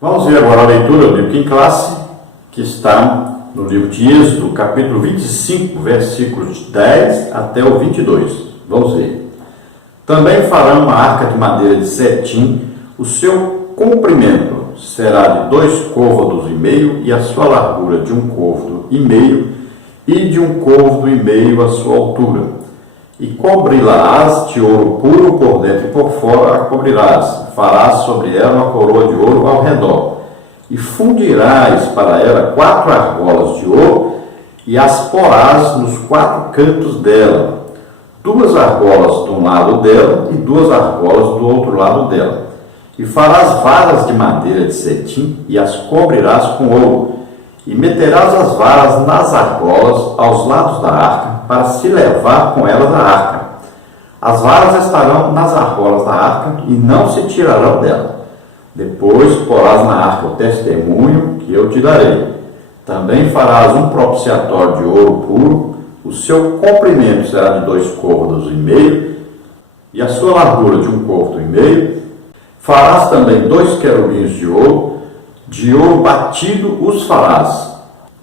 Vamos ver agora a leitura do livro em classe, que está no livro de Êxodo, capítulo 25, versículos 10 até o 22. Vamos ver. Também farão uma arca de madeira de cetim, o seu comprimento será de 2 côvados e meio, e a sua largura de 1 côvado e meio, e de 1 côvado e meio a sua altura. E cobri-la-ás de ouro puro por dentro e por fora a cobrirás. Farás sobre ela uma coroa de ouro ao redor. E fundirás para ela 4 argolas de ouro e as porás nos 4 cantos dela. 2 argolas de um lado dela e 2 argolas do outro lado dela. E farás varas de madeira de cetim e as cobrirás com ouro. E meterás as varas nas argolas aos lados da arca, para se levar com elas a arca. As varas estarão nas argolas da arca e não se tirarão dela. Depois porás na arca o testemunho que eu te darei. Também farás um propiciatório de ouro puro. O seu comprimento será de 2 côvados e meio, e a sua largura de 1 côvado e meio. Farás também 2 querubins de ouro batido os farás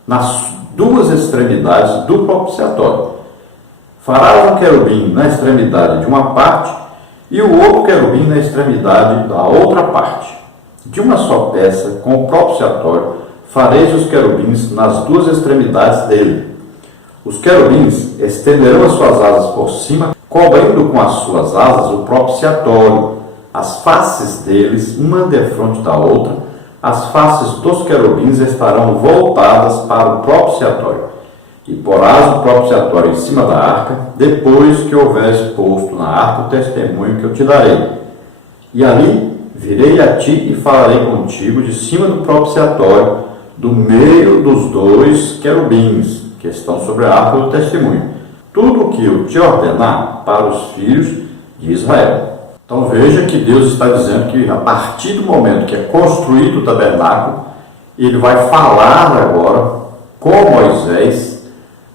nas 2 extremidades do propiciatório. Farás um querubim na extremidade de uma parte e o outro querubim na extremidade da outra parte. De uma só peça, com o propiciatório, fareis os querubins nas 2 extremidades dele. Os querubins estenderão as suas asas por cima, cobrindo com as suas asas o propiciatório. As faces deles, uma defronte da outra, as faces dos querubins estarão voltadas para o propiciatório. E porás o propiciatório em cima da arca, depois que houveres posto na arca o testemunho que eu te darei. E ali virei a ti e falarei contigo de cima do propiciatório, do meio dos 2 querubins que estão sobre a arca do testemunho. Tudo o que eu te ordenar para os filhos de Israel. Então veja que Deus está dizendo que a partir do momento que é construído o tabernáculo, ele vai falar agora com Moisés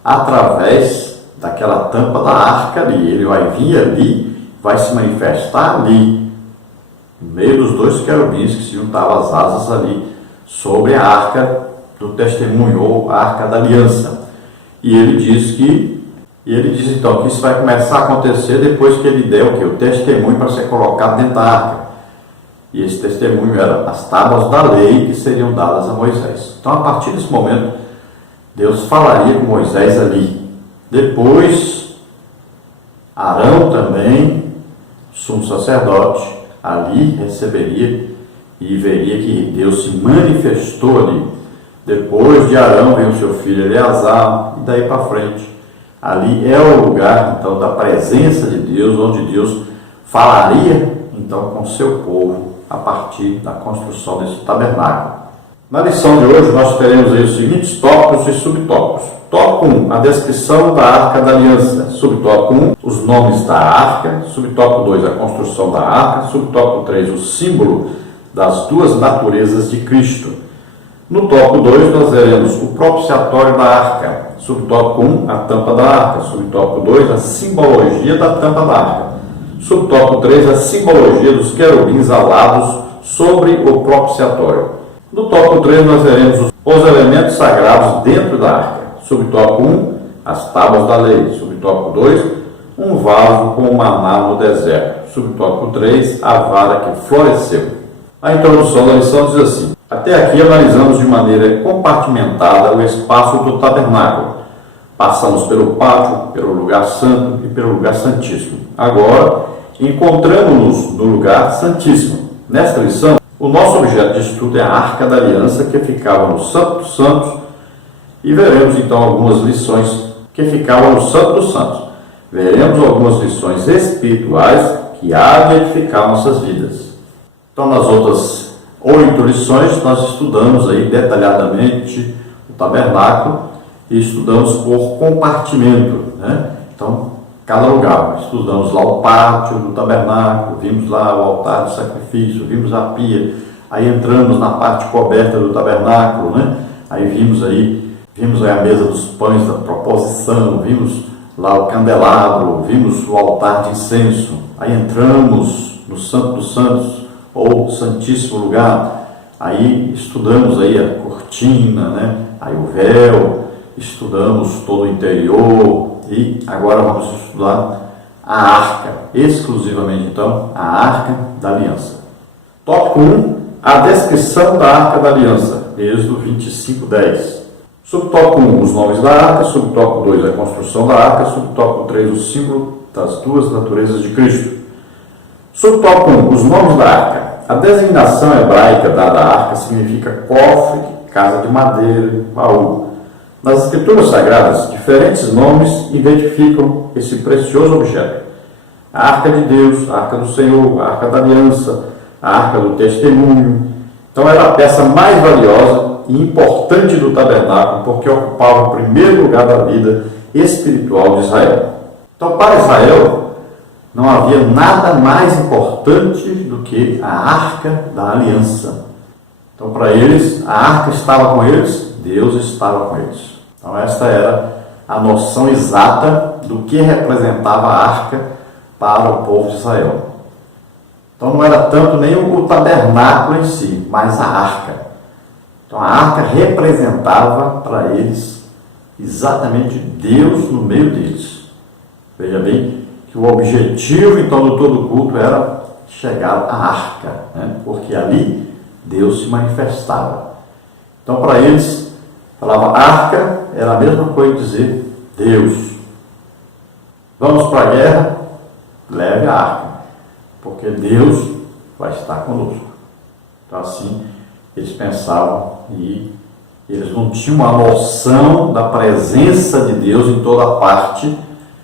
através daquela tampa da arca ali. Ele vai vir ali, vai se manifestar ali, no meio dos 2 querubins que se juntavam as asas ali, sobre a arca do testemunho, ou a arca da aliança. E ele diz então que isso vai começar a acontecer depois que ele der o testemunho para ser colocado dentro da arca. E esse testemunho era as tábuas da lei que seriam dadas a Moisés. Então, a partir desse momento, Deus falaria com Moisés ali. Depois, Arão também, sumo sacerdote, ali receberia e veria que Deus se manifestou ali. Depois de Arão vem o seu filho Eleazar, e daí para frente. Ali é o lugar, então, da presença de Deus, onde Deus falaria, então, com o seu povo, a partir da construção desse tabernáculo. Na lição de hoje, nós teremos aí os seguintes tópicos e subtópicos. Tópico 1, a descrição da Arca da Aliança. Subtópico 1, os nomes da Arca. Subtópico 2, a construção da Arca. Subtópico 3, o símbolo das 2 naturezas de Cristo. No tópico 2, nós veremos o propiciatório da Arca. Subtópico 1, a tampa da arca. Subtópico 2, a simbologia da tampa da arca. Subtópico 3, a simbologia dos querubins alados sobre o propiciatório. No tópico 3, nós veremos os elementos sagrados dentro da arca. Subtópico 1, as tábuas da lei. Subtópico 2, um vaso com o maná no deserto. Subtópico 3, a vara que floresceu. A introdução da lição diz assim: até aqui analisamos de maneira compartimentada o espaço do tabernáculo. Passamos pelo pátio, pelo lugar santo e pelo lugar santíssimo. Agora, encontramos-nos no lugar santíssimo. Nesta lição, o nosso objeto de estudo é a Arca da Aliança, que ficava no Santo dos Santos, e veremos então algumas lições que ficavam no Santo dos Santos. Veremos algumas lições espirituais que há de edificar nossas vidas. Então, nas outras 8 lições, nós estudamos aí detalhadamente o tabernáculo e estudamos por compartimento, né? Então, cada lugar. Estudamos lá o pátio do tabernáculo, vimos lá o altar de sacrifício, vimos a pia, aí entramos na parte coberta do tabernáculo, né? Aí vimos aí a mesa dos pães da proposição, vimos lá o candelabro, vimos o altar de incenso, aí entramos no Santo dos Santos, ou Santíssimo Lugar, Aí estudamos aí a cortina, né? Aí o véu, estudamos todo o interior e agora vamos estudar a arca, exclusivamente então a arca da aliança. Tópico 1, a descrição da arca da aliança, Êxodo 25:10. Subtópico 1, os nomes da arca. Subtópico 2, a construção da arca. Subtópico 3, o símbolo das duas naturezas de Cristo. Subtópico 1, os nomes da arca. A designação hebraica dada à arca significa cofre, casa de madeira, baú. Nas escrituras sagradas, diferentes nomes identificam esse precioso objeto. A arca de Deus, a arca do Senhor, a arca da aliança, a arca do testemunho. Então era a peça mais valiosa e importante do tabernáculo, porque ocupava o primeiro lugar da vida espiritual de Israel. Então, para Israel, não havia nada mais importante do que a arca da aliança. Então, para eles, a arca estava com eles, Deus estava com eles. Então, esta era a noção exata do que representava a arca para o povo de Israel. Então, não era tanto nem o tabernáculo em si, mas a arca. Então, a arca representava para eles exatamente Deus no meio deles. Veja bem que o objetivo, então, de todo o culto era chegar à arca, né? Porque ali Deus se manifestava. Então, para eles, falava arca, era a mesma coisa que dizer Deus. Vamos para a guerra? Leve a arca, porque Deus vai estar conosco. Então, assim, eles pensavam e eles não tinham a noção da presença de Deus em toda parte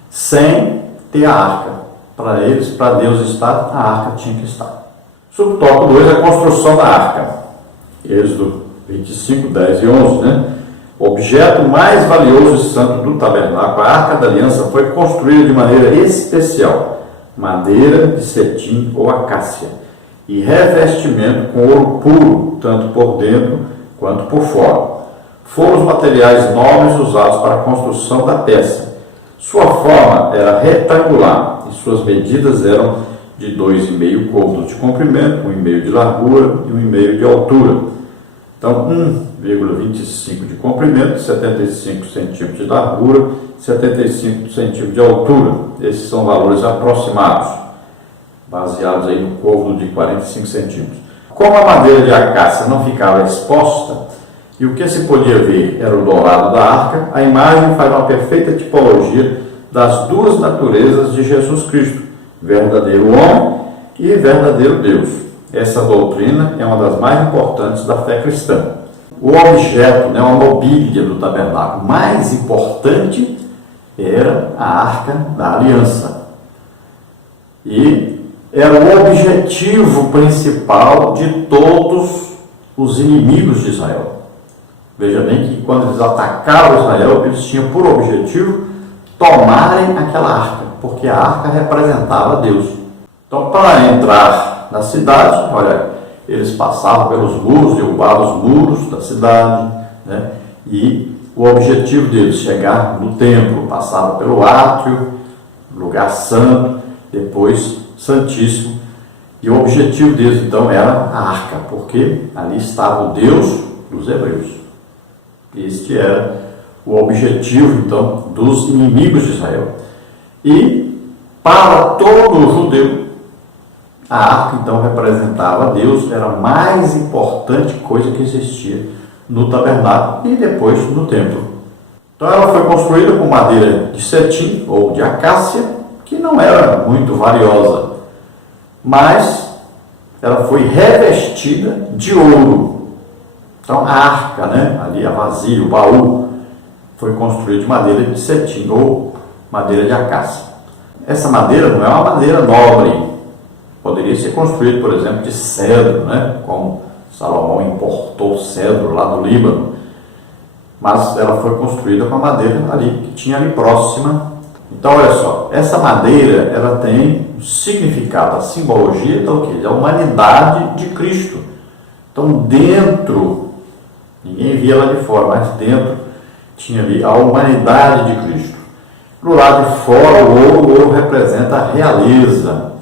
sem ter a arca. Para eles, para Deus estar, a arca tinha que estar. Subtópico 2, a construção da arca. Êxodo 25, 10 e 11, né? O objeto mais valioso e santo do tabernáculo, a arca da aliança, foi construída de maneira especial, madeira de cetim ou acácia, e revestimento com ouro puro, tanto por dentro quanto por fora. Foram os materiais nobres usados para a construção da peça. Sua forma era retangular e suas medidas eram de 2,5 côvados de comprimento, 1,5 de largura e 1,5 de altura. Então, 1,25 de comprimento, 75 centímetros de largura, 75 centímetros de altura. Esses são valores aproximados, baseados aí no côvado de 45 centímetros. Como a madeira de acácia não ficava exposta e o que se podia ver era o dourado da arca, a imagem faz uma perfeita tipologia das duas naturezas de Jesus Cristo, verdadeiro homem e verdadeiro Deus. Essa doutrina é uma das mais importantes da fé cristã. O objeto, a mobília do tabernáculo mais importante era a arca da aliança. E era o objetivo principal de todos os inimigos de Israel. Veja bem que quando eles atacavam Israel, eles tinham por objetivo tomarem aquela arca, porque a arca representava Deus. Então, para entrar na cidade, olha, eles passavam pelos muros, derrubavam os muros da cidade, né? E o objetivo deles, chegar no templo, passava pelo átrio, lugar santo, depois santíssimo, e o objetivo deles então era a arca, porque ali estava o Deus dos hebreus. Este era o objetivo então dos inimigos de Israel. E para todo judeu, a arca então representava Deus, era a mais importante coisa que existia no tabernáculo e depois no templo. Então ela foi construída com madeira de cetim ou de acácia, que não era muito valiosa, mas ela foi revestida de ouro. Então a arca, ali a vasilha, o baú, foi construído de madeira de cetim ou madeira de acácia. Essa madeira não é uma madeira nobre. Poderia ser construído, por exemplo, de cedro, como Salomão importou cedro lá do Líbano. Mas ela foi construída com a madeira ali, que tinha ali próxima. Então, olha só, essa madeira, ela tem um significado, a simbologia da o quê? Da humanidade de Cristo. Então, dentro, ninguém via lá de fora, mas dentro tinha ali a humanidade de Cristo. Do lado de fora, o ouro representa a realeza,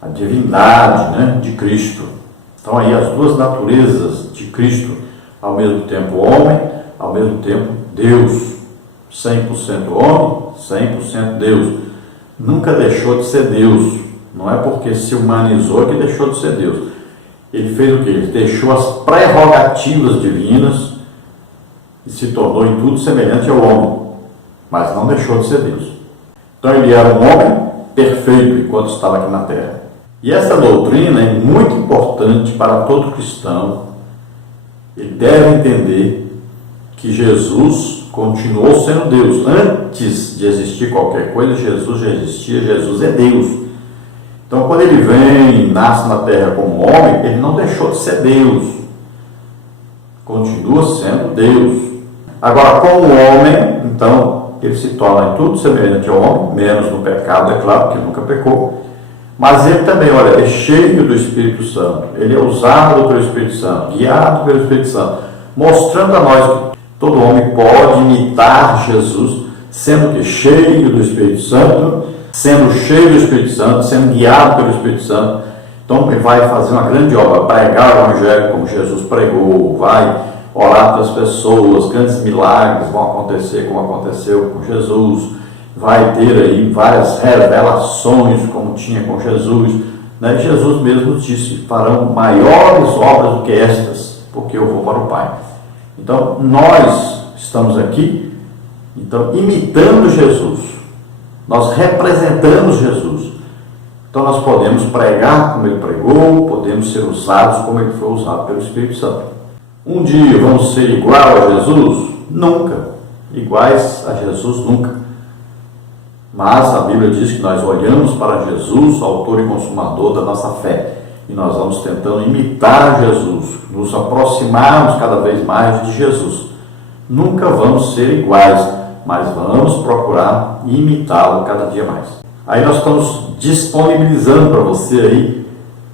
a divindade, de Cristo. Então aí as duas naturezas de Cristo, ao mesmo tempo homem, ao mesmo tempo Deus, 100% homem, 100% Deus. Nunca deixou de ser Deus, não é porque se humanizou que deixou de ser Deus. Ele fez o quê? Ele deixou as prerrogativas divinas e se tornou em tudo semelhante ao homem, mas não deixou de ser Deus. Então ele era um homem perfeito enquanto estava aqui na terra. E essa doutrina é muito importante para todo cristão. Ele deve entender que Jesus continuou sendo Deus. Antes de existir qualquer coisa, Jesus já existia, Jesus é Deus. Então quando ele vem e nasce na terra como homem, ele não deixou de ser Deus. Continua sendo Deus. Agora, como homem, então, ele se torna em tudo semelhante ao homem, menos no pecado, é claro, que nunca pecou. Mas ele também, olha, é cheio do Espírito Santo. Ele é usado pelo Espírito Santo, guiado pelo Espírito Santo, mostrando a nós que todo homem pode imitar Jesus, sendo que cheio do Espírito Santo, sendo cheio do Espírito Santo, sendo guiado pelo Espírito Santo. Então ele vai fazer uma grande obra, pregar o Evangelho como Jesus pregou, vai orar para as pessoas, grandes milagres vão acontecer como aconteceu com Jesus, vai ter aí várias revelações como tinha com Jesus, né? Jesus mesmo disse, farão maiores obras do que estas, porque eu vou para o Pai. Então nós estamos aqui, então, imitando Jesus, nós representamos Jesus, então nós podemos pregar como ele pregou, podemos ser usados como ele foi usado pelo Espírito Santo. Um dia vamos ser igual a Jesus? Nunca. Iguais a Jesus, nunca. Mas a Bíblia diz que nós olhamos para Jesus, autor e consumador da nossa fé, e nós vamos tentando imitar Jesus, nos aproximarmos cada vez mais de Jesus. Nunca vamos ser iguais, mas vamos procurar imitá-lo cada dia mais. Aí nós estamos disponibilizando para você aí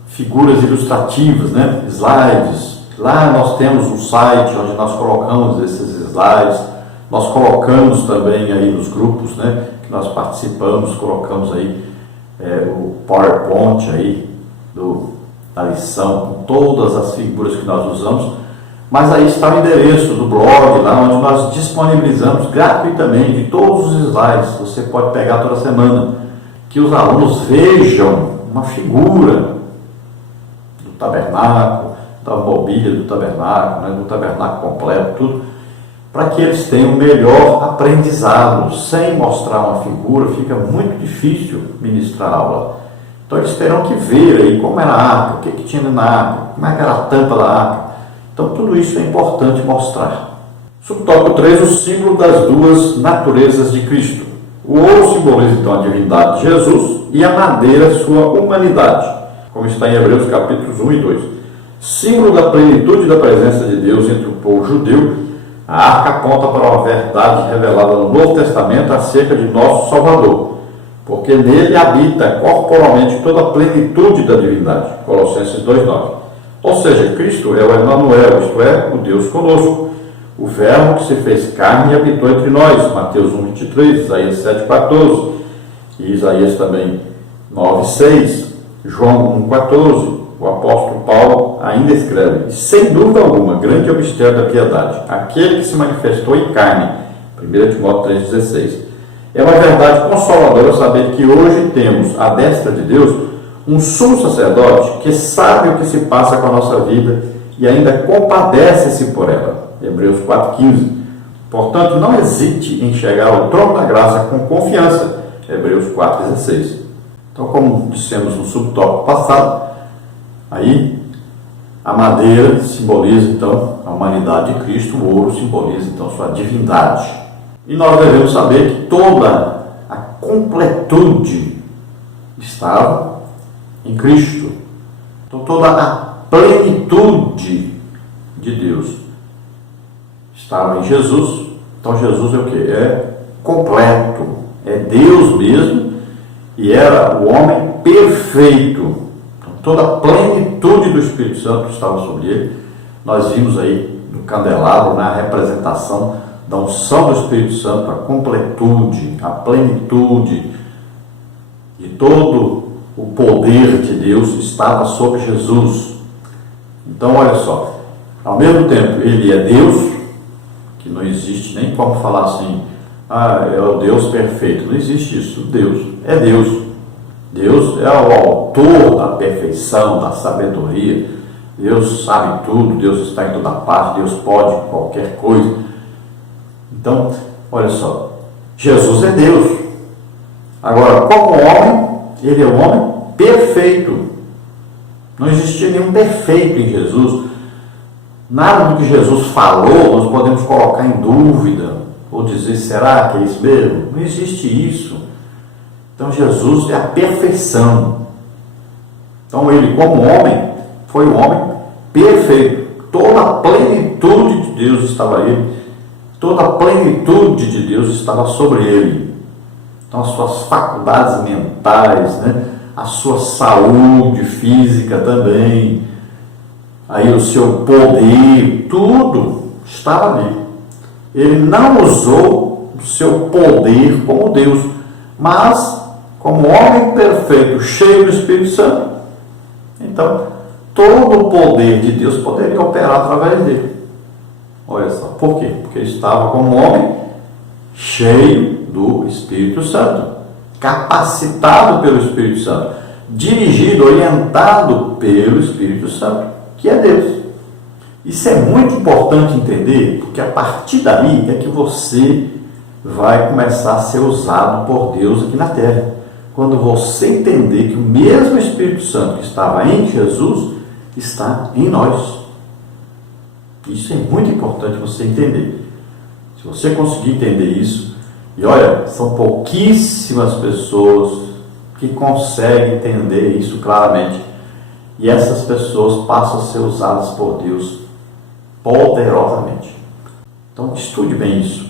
figuras ilustrativas, né? Slides. Lá nós temos um site onde nós colocamos esses slides, nós colocamos também aí nos grupos, né, que nós participamos, colocamos aí o PowerPoint aí da lição, com todas as figuras que nós usamos, mas aí está o endereço do blog, lá onde nós disponibilizamos gratuitamente de todos os slides, você pode pegar toda semana, que os alunos vejam uma figura do tabernáculo, da mobília do tabernáculo, né, do tabernáculo completo, tudo, para que eles tenham melhor aprendizado. Sem mostrar uma figura, fica muito difícil ministrar a aula. Então eles terão que ver aí como era a arca, o que tinha na arca, como é que era a tampa da arca. Então tudo isso é importante mostrar. Subtópico 3, o símbolo das duas naturezas de Cristo. O ouro simboliza então a divindade de Jesus e a madeira sua humanidade, como está em Hebreus capítulos 1 e 2. Símbolo da plenitude da presença de Deus entre o povo judeu, a arca aponta para uma verdade revelada no Novo Testamento acerca de nosso Salvador, porque nele habita corporalmente toda a plenitude da divindade. Colossenses 2,9. Ou seja, Cristo é o Emanuel, isto é, o Deus conosco, o Verbo que se fez carne e habitou entre nós. Mateus 1,23, Isaías 7,14, e Isaías também 9,6, João 1,14. O apóstolo Paulo ainda escreve, e sem dúvida alguma, grande é o mistério da piedade, aquele que se manifestou em carne, 1 Timóteo 3,16. É uma verdade consoladora saber que hoje temos, à destra de Deus, um sumo sacerdote que sabe o que se passa com a nossa vida e ainda compadece-se por ela. Hebreus 4,15. Portanto, não hesite em chegar ao trono da graça com confiança. Hebreus 4,16. Então, como dissemos no subtópico passado, aí, a madeira simboliza, então, a humanidade de Cristo, o ouro simboliza, então, sua divindade. E nós devemos saber que toda a completude estava em Cristo. Então, toda a plenitude de Deus estava em Jesus. Então, Jesus é o quê? É completo, é Deus mesmo, e era o homem perfeito. Toda a plenitude do Espírito Santo estava sobre ele. Nós vimos aí no candelabro, na representação da unção do Espírito Santo, a completude, a plenitude de todo o poder de Deus estava sobre Jesus. Então, olha só, ao mesmo tempo, ele é Deus, que não existe nem como falar assim, é o Deus perfeito. Não existe isso. Deus é Deus. Deus é o autor da perfeição, da sabedoria. Deus sabe tudo, Deus está em toda parte, Deus pode qualquer coisa. Então, olha só, Jesus é Deus. Agora, como homem, ele é um homem perfeito. Não existia nenhum defeito em Jesus. Nada do que Jesus falou nós podemos colocar em dúvida ou dizer, será que é isso mesmo? Não existe isso. Então Jesus é a perfeição. Então ele, como homem, foi um homem perfeito. Toda a plenitude de Deus estava ele. Toda a plenitude de Deus estava sobre ele. Então as suas faculdades mentais, né? A sua saúde física também, aí o seu poder, tudo estava ali. Ele não usou o seu poder como Deus, mas como homem perfeito, cheio do Espírito Santo. Então, todo o poder de Deus poderia operar através dele. Olha só, por quê? Porque ele estava como homem cheio do Espírito Santo, capacitado pelo Espírito Santo, dirigido, orientado pelo Espírito Santo, que é Deus. Isso é muito importante entender, porque a partir daí é que você vai começar a ser usado por Deus aqui na terra. Quando você entender que o mesmo Espírito Santo que estava em Jesus está em nós. Isso é muito importante você entender. Se você conseguir entender isso, e olha, são pouquíssimas pessoas que conseguem entender isso claramente. E essas pessoas passam a ser usadas por Deus poderosamente. Então estude bem isso.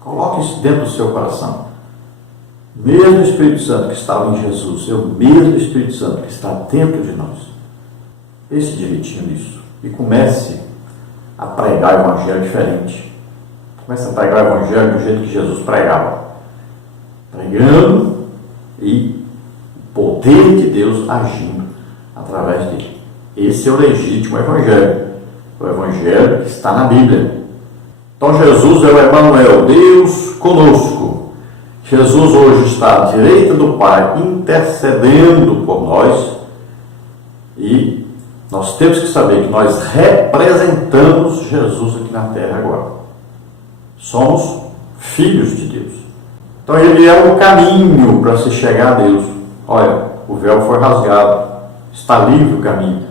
Coloque isso dentro do seu coração. O mesmo Espírito Santo que estava em Jesus é o mesmo Espírito Santo que está dentro de nós. Pense direitinho nisso. E comece a pregar o Evangelho diferente. Comece a pregar o Evangelho do jeito que Jesus pregava. Pregando e o poder de Deus agindo através dele. Esse é o legítimo Evangelho. O Evangelho que está na Bíblia. Então Jesus é o Emanuel, Deus conosco. Jesus hoje está à direita do Pai, intercedendo por nós. E nós temos que saber que nós representamos Jesus aqui na terra agora. Somos filhos de Deus. Então ele é o caminho para se chegar a Deus. Olha, o véu foi rasgado, está livre o caminho.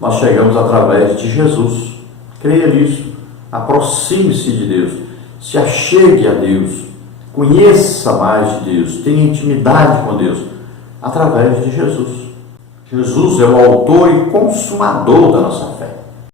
Nós chegamos através de Jesus. Creia nisso. Aproxime-se de Deus. Se achegue a Deus. Conheça mais de Deus. Tenha intimidade com Deus através de Jesus. Jesus é o autor e consumador da nossa fé.